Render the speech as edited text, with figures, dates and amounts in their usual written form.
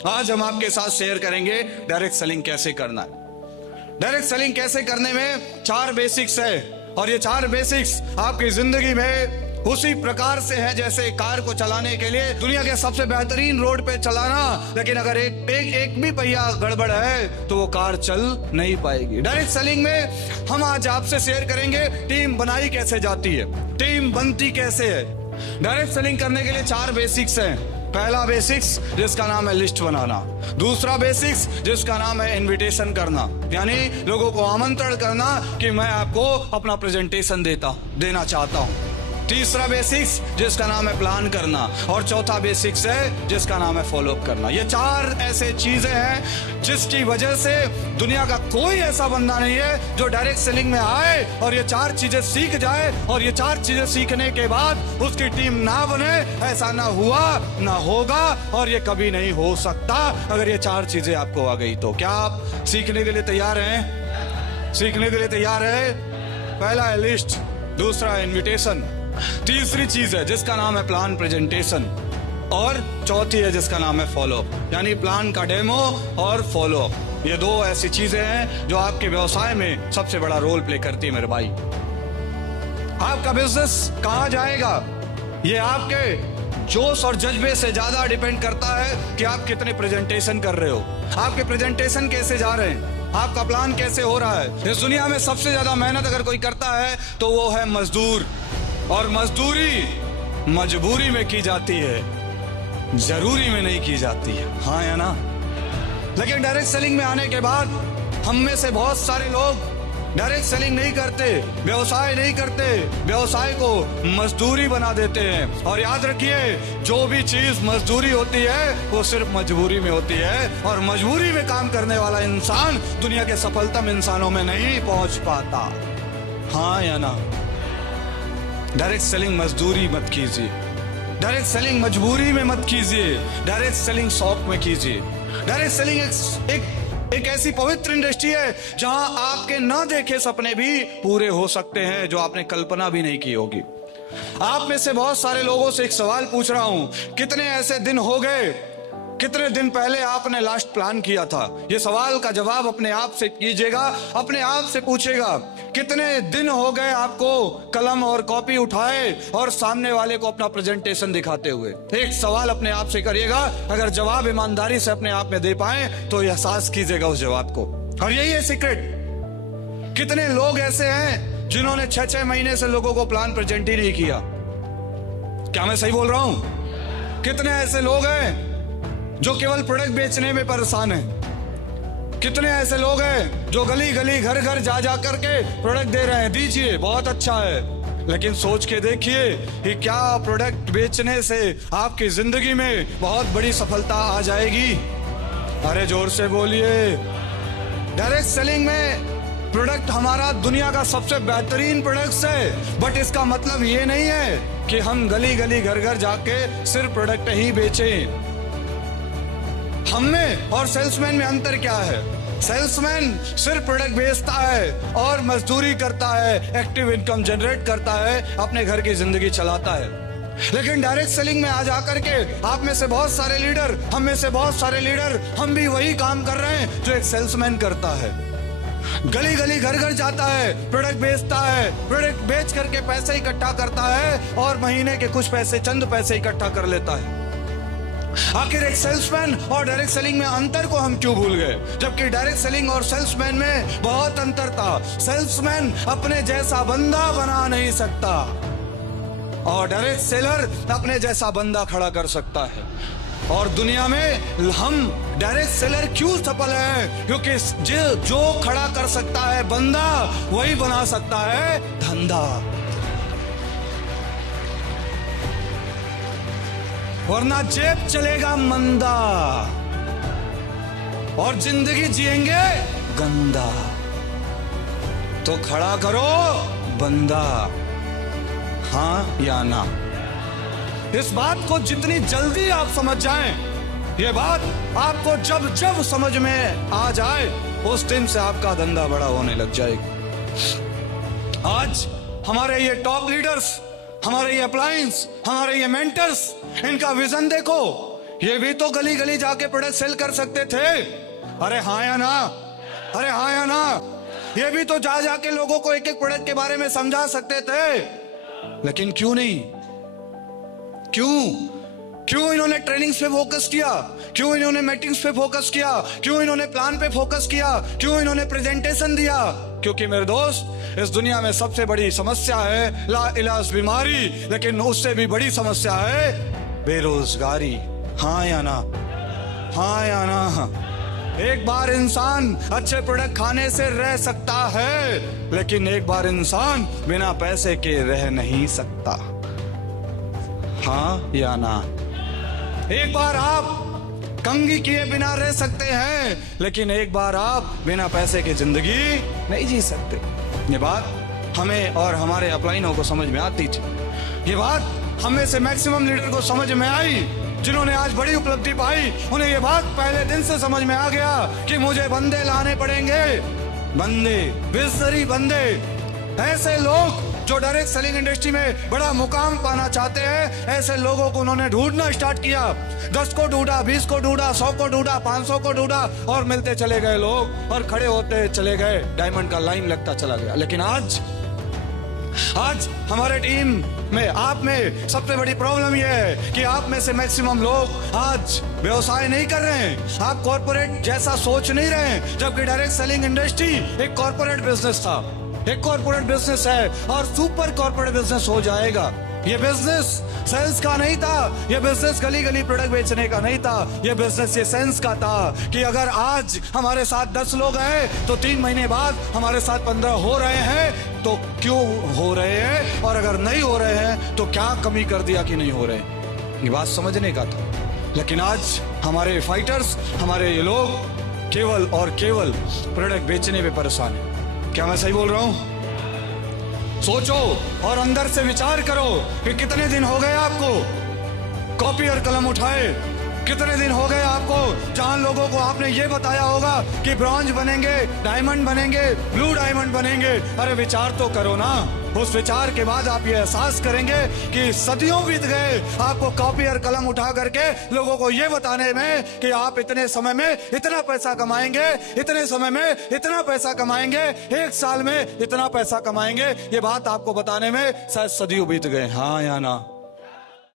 आज हम आपके साथ शेयर करेंगे डायरेक्ट सेलिंग कैसे करना है। डायरेक्ट सेलिंग कैसे करने में 4 बेसिक्स है, और ये 4 बेसिक्स आपकी जिंदगी में उसी प्रकार से है जैसे कार को चलाने के लिए दुनिया के सबसे बेहतरीन रोड पे चलाना, लेकिन अगर एक भी पहिया गड़बड़ है तो वो कार चल नहीं पाएगी। डायरेक्ट सेलिंग में हम आज आपसे शेयर करेंगे टीम बनाई कैसे जाती है, टीम बनती कैसे है। डायरेक्ट सेलिंग करने के लिए 4 बेसिक्स हैं। पहला बेसिक्स जिसका नाम है लिस्ट बनाना, दूसरा बेसिक्स जिसका नाम है इनविटेशन करना, यानी लोगों को आमंत्रण करना कि मैं आपको अपना प्रेजेंटेशन देना चाहता हूं। तीसरा बेसिक्स जिसका नाम है प्लान करना, और चौथा बेसिक्स है जिसका नाम है फॉलोअप करना। ये 4 ऐसे चीजें हैं जिसकी वजह से दुनिया का कोई ऐसा बंदा नहीं है जो डायरेक्ट सेलिंग में आए और ये 4 चीजें सीख जाए, और ये 4 चीजें सीखने के बाद उसकी टीम ना बने। ऐसा ना हुआ, ना होगा, और ये कभी नहीं हो सकता अगर ये 4 चीजें आपको आ गई तो। क्या आप सीखने के लिए तैयार हैं? सीखने के लिए तैयार है? पहला है लिस्ट, दूसरा है इन्विटेशन, तीसरी चीज है जिसका नाम है प्लान प्रेजेंटेशन, और चौथी है जिसका नाम है फॉलोअप, यानी प्लान का डेमो और फॉलोअप। ये 2 ऐसी चीजें हैं जो आपके व्यवसाय में सबसे बड़ा रोल प्ले करती है मेरे भाई। आपका बिजनेस कहां जाएगा ये आपके जोश और जज्बे से ज्यादा डिपेंड करता है कि आप कितने प्रेजेंटेशन कर रहे हो, आपके प्रेजेंटेशन कैसे जा रहे हैं, आपका प्लान कैसे हो रहा है। इस दुनिया में सबसे ज्यादा मेहनत अगर कोई करता है तो वो है मजदूर, और मजदूरी मजबूरी में की जाती है, जरूरी में नहीं की जाती है, हाँ या ना। लेकिन डायरेक्ट सेलिंग में आने के बाद हम में से बहुत सारे लोग डायरेक्ट सेलिंग नहीं करते, व्यवसाय नहीं करते, व्यवसाय को मजदूरी बना देते हैं। और याद रखिए, जो भी चीज मजदूरी होती है वो सिर्फ मजबूरी में होती है, और मजबूरी में काम करने वाला इंसान दुनिया के सफलतम इंसानों में नहीं पहुंच पाता, हाँ या ना। डायरेक्ट सेलिंग मजदूरी मत कीजिए, डायरेक्ट सेलिंग मजबूरी में मत कीजिए, डायरेक्ट सेलिंग शौक में कीजिए। डायरेक्ट सेलिंग एक ऐसी पवित्र इंडस्ट्री है जहां आपके ना देखे सपने भी पूरे हो सकते हैं, जो आपने कल्पना भी नहीं की होगी। आप में से बहुत सारे लोगों से एक सवाल पूछ रहा हूं, कितने ऐसे दिन हो गए, कितने दिन पहले आपने लास्ट प्लान किया था? ये सवाल का जवाब अपने आप से कीजिएगा, अपने आप से पूछेगा, कितने दिन हो गए आपको कलम और कॉपी उठाए और सामने वाले को अपना प्रेजेंटेशन दिखाते हुए? एक सवाल अपने आप से करिएगा, अगर जवाब ईमानदारी से अपने आप में दे पाए तो एहसास कीजिएगा उस जवाब को। और यही है सीक्रेट। कितने लोग ऐसे हैं जिन्होंने 6-6 महीने से लोगों को प्लान प्रेजेंट ही नहीं किया? क्या मैं सही बोल रहा हूं? कितने ऐसे लोग हैं जो केवल प्रोडक्ट बेचने में परेशान है? कितने ऐसे लोग हैं जो गली गली घर घर जा जा करके प्रोडक्ट दे रहे हैं, दीजिए बहुत अच्छा है, लेकिन सोच के देखिए कि क्या प्रोडक्ट बेचने से आपकी जिंदगी में बहुत बड़ी सफलता आ जाएगी? अरे जोर से बोलिए। डायरेक्ट सेलिंग में प्रोडक्ट हमारा दुनिया का सबसे बेहतरीन प्रोडक्ट है, बट इसका मतलब ये नहीं है कि हम गली गली घर घर जाके सिर्फ प्रोडक्ट ही बेचें। हम में और सेल्समैन में अंतर क्या है? सेल्समैन सिर्फ प्रोडक्ट बेचता है और मजदूरी करता है, एक्टिव इनकम जनरेट करता है, अपने घर की जिंदगी चलाता है। लेकिन डायरेक्ट सेलिंग में आज आकर के आप में से बहुत सारे लीडर, हम में से बहुत सारे लीडर, हम भी वही काम कर रहे हैं जो एक सेल्समैन करता है। गली गली घर घर जाता है, प्रोडक्ट बेचता है, प्रोडक्ट बेच करके पैसे इकट्ठा करता है और महीने के कुछ पैसे, चंद पैसे इकट्ठा कर लेता है। आखिर एक सेल्समैन और डायरेक्ट सेलिंग में अंतर को हम क्यों भूल गए, जबकि डायरेक्ट सेलिंग और सेल्समैन में बहुत अंतर था। सेल्समैन अपने जैसा बंदा बना नहीं सकता और डायरेक्ट सेलर अपने जैसा बंदा खड़ा कर सकता है। और दुनिया में हम डायरेक्ट सेलर क्यों सफल हैं? क्योंकि जो खड़ा कर सकता है बंदा, वही बना सकता है धंधा, वरना जेब चलेगा मंदा और जिंदगी जिएंगे गंदा। तो खड़ा करो बंदा, हाँ या ना। इस बात को जितनी जल्दी आप समझ जाएं, ये बात आपको जब जब समझ में आ जाए, उस दिन से आपका धंधा बड़ा होने लग जाएगा। आज हमारे ये टॉप लीडर्स, हमारे ये अप्लायंस, हमारे ये मेंटर्स, इनका विजन देखो। ये भी तो गली गली जाके प्रोडक्ट सेल कर सकते थे। अरे हाँ या ना, अरे हाँ या ना। ये भी तो जा जाके लोगों को एक एक प्रोडक्ट के बारे में समझा सकते थे, लेकिन क्यों नहीं? क्यों क्यों इन्होंने ट्रेनिंग्स पे फोकस किया? क्यों इन्होंने मीटिंग्स पे फोकस किया? क्यों इन्होंने प्लान पे फोकस किया? क्यों इन्होंने प्रेजेंटेशन दिया? क्योंकि मेरे दोस्त, इस दुनिया में सबसे बड़ी समस्या है ला इलाज बीमारी, लेकिन उससे भी बड़ी समस्या है बेरोजगारी। हाँ या ना, हाँ या ना। एक बार इंसान अच्छे प्रोडक्ट खाने से रह सकता है, लेकिन एक बार इंसान बिना पैसे के रह नहीं सकता। हाँ या ना? एक बार आप कंघी किए बिना रह सकते हैं, लेकिन एक बार आप बिना पैसे की जिंदगी नहीं जी सकते। ये बात हमें और हमारे अपलाइनों को समझ में आती थी। ये बात हमें से मैक्सिमम लीडर को समझ में आई, जिन्होंने आज बड़ी उपलब्धि पाई। उन्हें ये बात पहले दिन से समझ में आ गया कि मुझे बंदे लाने पड़ेंगे, बंदे, बिजनरी बंदे, ऐसे लोग जो डायरेक्ट सेलिंग इंडस्ट्री में बड़ा मुकाम पाना चाहते हैं। ऐसे लोगों को उन्होंने ढूंढना स्टार्ट किया। 10 को ढूंढा, 20 को ढूंढा, 100 को ढूंढा, 500 को ढूंढा, और मिलते चले गए लोग और खड़े होते चले गए। डायमंड का लाइन लगता चला गया। लेकिन आज हमारे टीम में, आप में सबसे बड़ी प्रॉब्लम यह है कि आप में से मैक्सिमम लोग आज व्यवसाय नहीं कर रहे हैं। आप कॉर्पोरेट जैसा सोच नहीं रहे हैं, जबकि डायरेक्ट सेलिंग इंडस्ट्री एक कॉर्पोरेट बिजनेस था, एक कॉर्पोरेट बिजनेस है और सुपर कॉर्पोरेट बिजनेस हो जाएगा। ये बिजनेस सेल्स का नहीं था, ये बिजनेस गली गली प्रोडक्ट बेचने का नहीं था, ये बिजनेस ये सेंस का था कि अगर आज हमारे साथ 10 लोग हैं तो 3 महीने बाद हमारे साथ 15 हो रहे हैं, तो क्यों हो रहे हैं, और अगर नहीं हो रहे हैं तो क्या कमी कर दिया कि नहीं हो रहे। ये बात समझने का था। लेकिन आज हमारे फाइटर्स, हमारे ये लोग केवल और केवल प्रोडक्ट बेचने पे परेशान है। क्या मैं सही बोल रहा हूं? सोचो और अंदर से विचार करो कि कितने दिन हो गए आपको कॉपी और कलम उठाए, कितने दिन हो गए आपको जहां लोगों को आपने ये बताया होगा कि ब्रॉन्ज बनेंगे, डायमंड बनेंगे, ब्लू डायमंड बनेंगे। अरे विचार तो करो ना। उस विचार के बाद आप ये एहसास करेंगे कि सदियों बीत गए आपको कॉपी और कलम उठा करके लोगों को ये बताने में कि आप इतने समय में इतना पैसा कमाएंगे, इतने समय में इतना पैसा कमाएंगे, 1 साल में इतना पैसा कमाएंगे। ये बात आपको बताने में शायद सदियों बीत गए। हाँ या ना?